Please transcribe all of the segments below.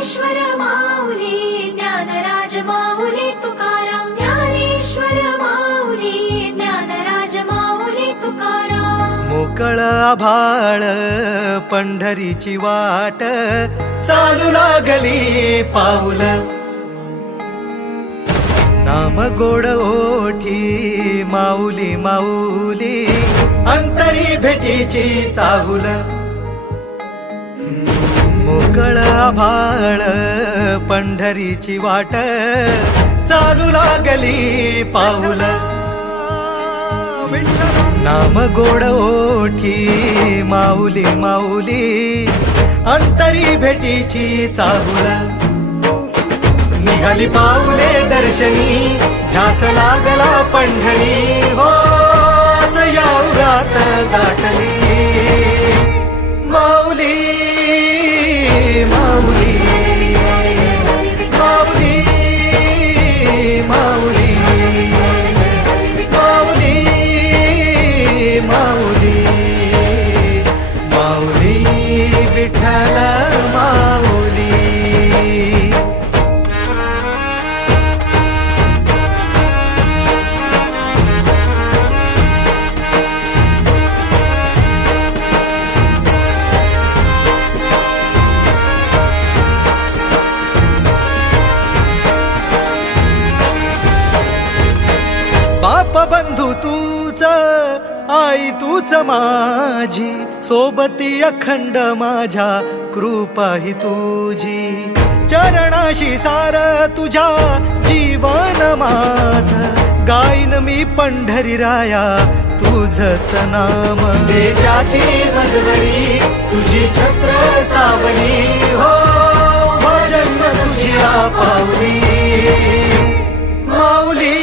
ज्ञानेश्वर माऊली ज्ञानराज माऊली तुकाराम ज्ञानेश्वर माऊली ज्ञानराज माऊली तुकाराम मोकळ आभाळ पंढरीची वाट चालू लागली पाऊल नाम गोड ओठी माऊली माऊली अंतरी भेटीची चाहुल मोकळ आभाळ पंढरीची वाट चालू लागली पाऊल नाम गोड ओठी माऊली माऊली अंतरी भेटीची चाहुल निघाली पाऊले दर्शनी ध्यास लागला पंढरी हो असं या उरात दाटली माऊली माऊली माऊली माऊली माऊली माऊली माऊली विठ्ठल माऊली बाप बंधू तूच आई तूच माझी सोबती अखंड माझ्या कृपा ही तुझी चरणाशी सार तुझ्या जीवन माझ गाईन मी पंढरी राया तुझच नाम देशाची मजवरी तुझी छत्र सावली हो जन्म तुझी पावली माऊली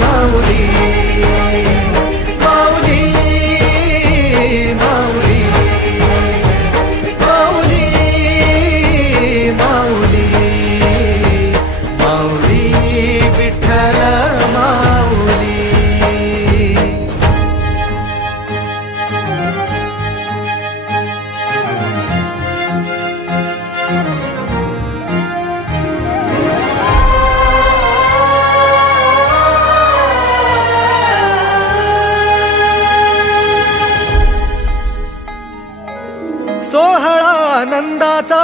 माऊली माऊली माऊली माऊली माऊली माऊली विठ्ठल माऊली सोहळा आनंदाचा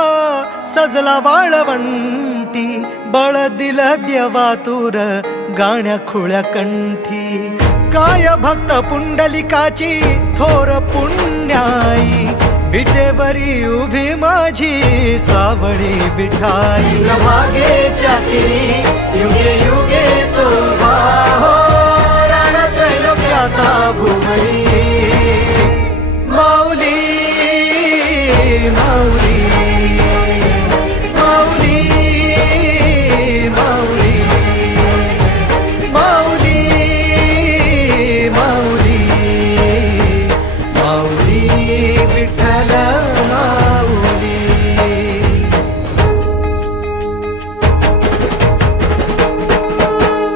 सजला वाळवंटी बळ दिल देवातुर गाण्या खुळ्या कंठी काय भक्त पुंडलिकाची थोर पुण्याई विटेवरी उभी माझी सावळी विठाई मागेच्या तिरी युगे युगे तो हो राण त्रैलोक्याचा भुवरी माऊली माऊली माऊली माऊली माऊली माऊली माऊली विठ्ठल माऊली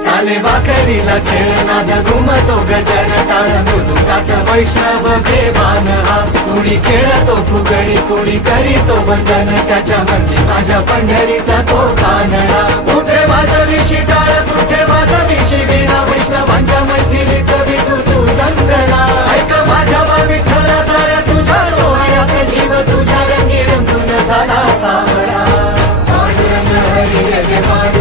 चाले वाकरीला खेळ नाद घुमतो गजर टाळ मृदुंगात वैष्णव देवान हा कुणी खेळतो फुगडी कुणी करीतो बंधन त्याच्या मंदी माझ्या पंढरीचा तो कानडा कुठे वाजवी शिटाळ कुठे वाजवी शिवीणा वैष्णवांच्या मैथिलीत विठू तू दंगला ऐक माझ्या विठ्ठला साऱ्या तुझ्या सोहळ्यात जीव तुझ्या रंगी रंगून झाला सावळा पांडुरंग हरी जय